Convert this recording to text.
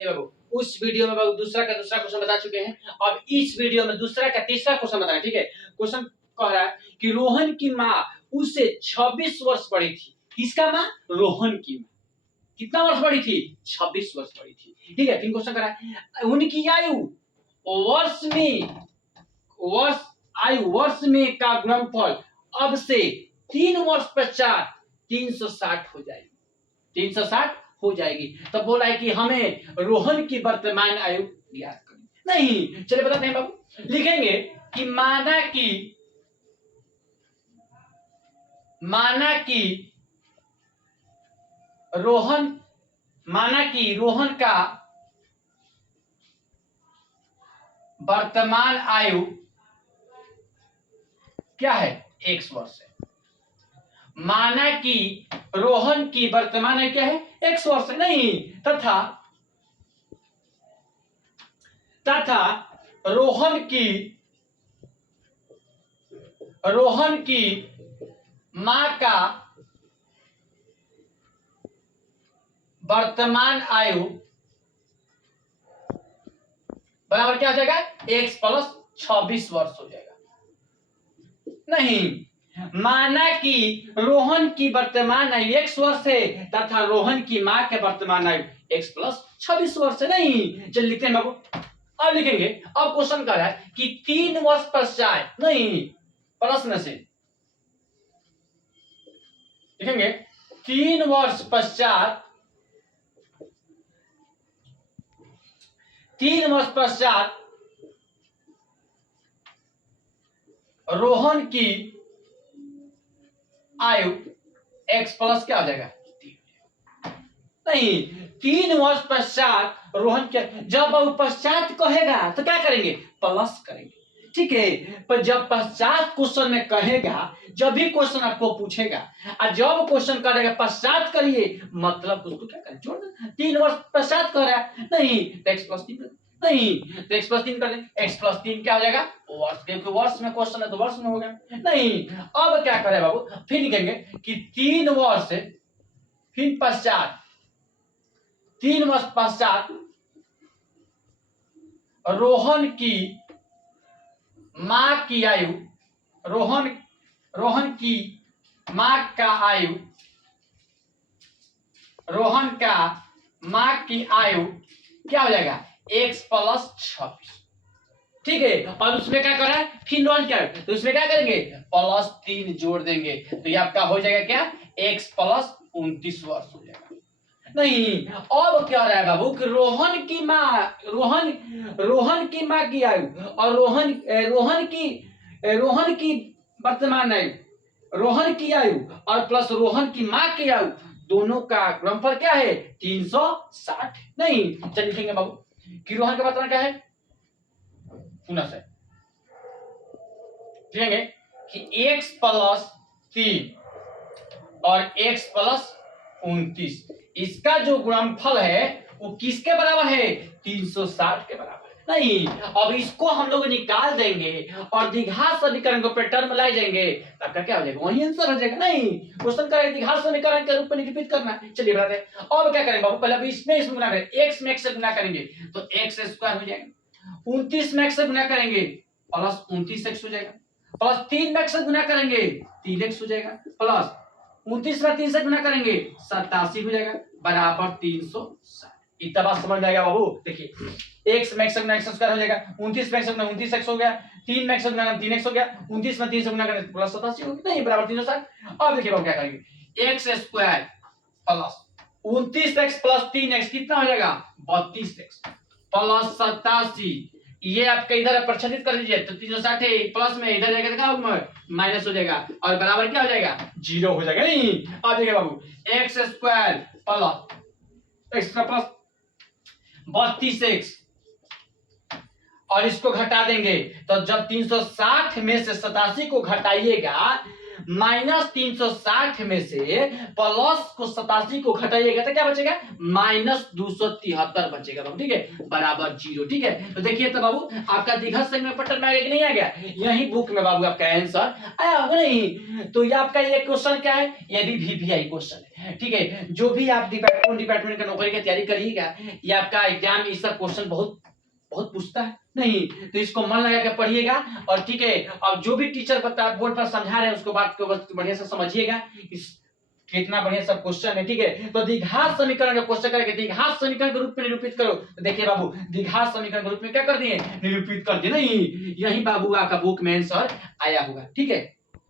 बाबू उस वीडियो में बाबू दूसरा क्वेश्चन बता चुके हैं। अब इस वीडियो में दूसरा का तीसरा क्वेश्चन बताना, ठीक है। क्वेश्चन कह रहा है कि रोहन की माँ उससे 26 वर्ष बड़ी थी। किसका माँ? रोहन की माँ कितना वर्ष बड़ी थी? 26 वर्ष बड़ी थी, ठीक है। फिर क्वेश्चन कह रहा है उनकी वर्ष में का गुणनफल अब से 3 वर्ष पश्चात 360 हो जाएगी। 360 हो जाएगी। तब बोला है कि हमें रोहन की वर्तमान आयु ज्ञात करनी। नहीं, चलिए बताते हैं बाबू। लिखेंगे कि माना कि रोहन का वर्तमान आयु क्या है? x वर्ष है। माना कि रोहन की वर्तमान आयु क्या है? x वर्ष है। नहीं, तथा रोहन की मां का वर्तमान आयु बराबर क्या हो जाएगा? x प्लस 26 वर्ष हो जाएगा। नहीं, माना कि रोहन की वर्तमान आयु x वर्ष है तथा रोहन की मां के वर्तमान आयु x प्लस 26 वर्ष है। नहीं, चलिए लिखते हैं बाबू। अब लिखेंगे, अब क्वेश्चन कर रहा है कि 3 वर्ष पश्चात, नहीं प्रश्न से लिखेंगे 3 वर्ष पश्चात रोहन की आयु x प्लस क्या हो जाएगा? 3। नहीं, 3 वर्ष पश्चात रोहन के, जब वो पश्चात कहेगा तो क्या करेंगे? प्लस करेंगे, ठीक है। पर जब पश्चात क्वेश्चन में कहेगा, जब भी क्वेश्चन आपको पूछेगा और जब क्वेश्चन करेगा पश्चात करिए, मतलब उसको क्या करें? जोड़ दें। 3 वर्ष पश्चात कह रहा है, नहीं तो x प्लस 3, नहीं तो x प्लस 3 कर दें। x प्लस 3 क्या हो जाएगा? वर्ष, क्योंकि वर्ष में क्वेश्चन है तो वर्ष में हो गया। नहीं, अब क्या करें बाबू? फिर लिखेंगे कि 3 वर्ष पश्चात रोहन की मां की आयु, रोहन की मां की आयु क्या हो जाएगा? x प्लस 26, ठीक है। और उसमें क्या कर रहा है? फिर रोहन क्या है तो उसमें क्या करेंगे? प्लस 3 जोड़ देंगे, तो ये आपका हो जाएगा क्या? x प्लस 29 वर्ष हो जाएगा। नहीं, अब क्या रहा है बाबू कि रोहन की मां की आयु और रोहन की वर्तमान आयु, रोहन की आयु और प्लस रोहन की मां की आयु, दोनों का गुणनफल क्या है? 360। नहीं, चलिए लिखेंगे बाबू कि रोहन का वर्तमान क्या है? पुनः से लिखेंगे कि x प्लस 3 और x प्लस 29, इसका जो गुणनफल है वो किसके बराबर है? 360 के बराबर। नहीं, अब इसको हम लोग निकाल देंगे और द्विघात समीकरण को टर्म लाई जाएंगे, आपका क्या हो जाएगा? वही आंसर हो जाएगा। नहीं, क्वेश्चन का द्विघात समीकरण के रूप में निरूपित करना है। चलिए बताते हैं। अब क्या करेंगे बाबू? पहले अब इसमें गुना करेंगे, x में x से गुना करेंगे तो x स्क्वायर हो जाएगा। 29 में x से गुना करेंगे प्लस 29x हो जाएगा, प्लस 3 में x से गुना करेंगे 3x हो जाएगा, प्लस 29 में 3 से गुना करेंगे 87 हो जाएगा, बराबर 360। इतना बात समझ में आएगा बाबू? देखिए x में x से गुना x स्क्वायर हो जाएगा, 29 में x से गुना 29x हो गया, 3 में x से गुना 3x हो गया, 29 में 3 से गुना करें प्लस 87 हो गया, नहीं बराबर 360। अब देखिए बाबू क्या करेंगे? x square plus 29x plus 3x कितना हो जाएगा? 32x प्लस 87, ये आपका इधर प्रच्छेदित कर दीजिए तो 360 है, प्लस में इधर जाएगा तो क्या होगा? माइनस हो जाएगा और बराबर क्या हो जाएगा? 0 हो जाएगा। नहीं, अब देखिए बाबू x square plus x plus 32x और इसको घटा देंगे तो जब 360 में से 87 को घटाइएगा, माइनस 360 में से प्लस को 87 को घटाइएगा तो क्या बचेगा? माइनस 273 बचेगा बाबू, ठीक है, बराबर 0, ठीक है। तो देखिए तो बाबू आपका द्विघात समीकरण में नहीं आ गया? यही बुक में बाबू आपका आंसर आया होगा। नहीं तो ये आपका ये क्वेश्चन क्या है? ये भी VVI क्वेश्चन है। ठीक है, जो भी आप डिपार्टमेंट का नौकरी की तैयारी करिएगा, ये आपका एग्जाम ये सब क्वेश्चन बहुत बहुत पूछता है नहीं, तो इसको मन लगा के पढ़िएगा। और ठीक है, अब जो भी टीचर बता बोर्ड पर समझा रहे हैं उसको बात को बस बढ़िया से समझिएगा, इस कितना बढ़िया सब क्वेश्चन है। ठीक है, तो द्विघात समीकरण का क्वेश्चन करके द्विघात समीकरण के रूप में निरूपित करो। तो देखिए बाबू, द्विघात समीकरण के रूप में क्या कर दिए, निरूपित कर दिए। नहीं, यही बाबू आपका बुक में आंसर आया होगा। ठीक है।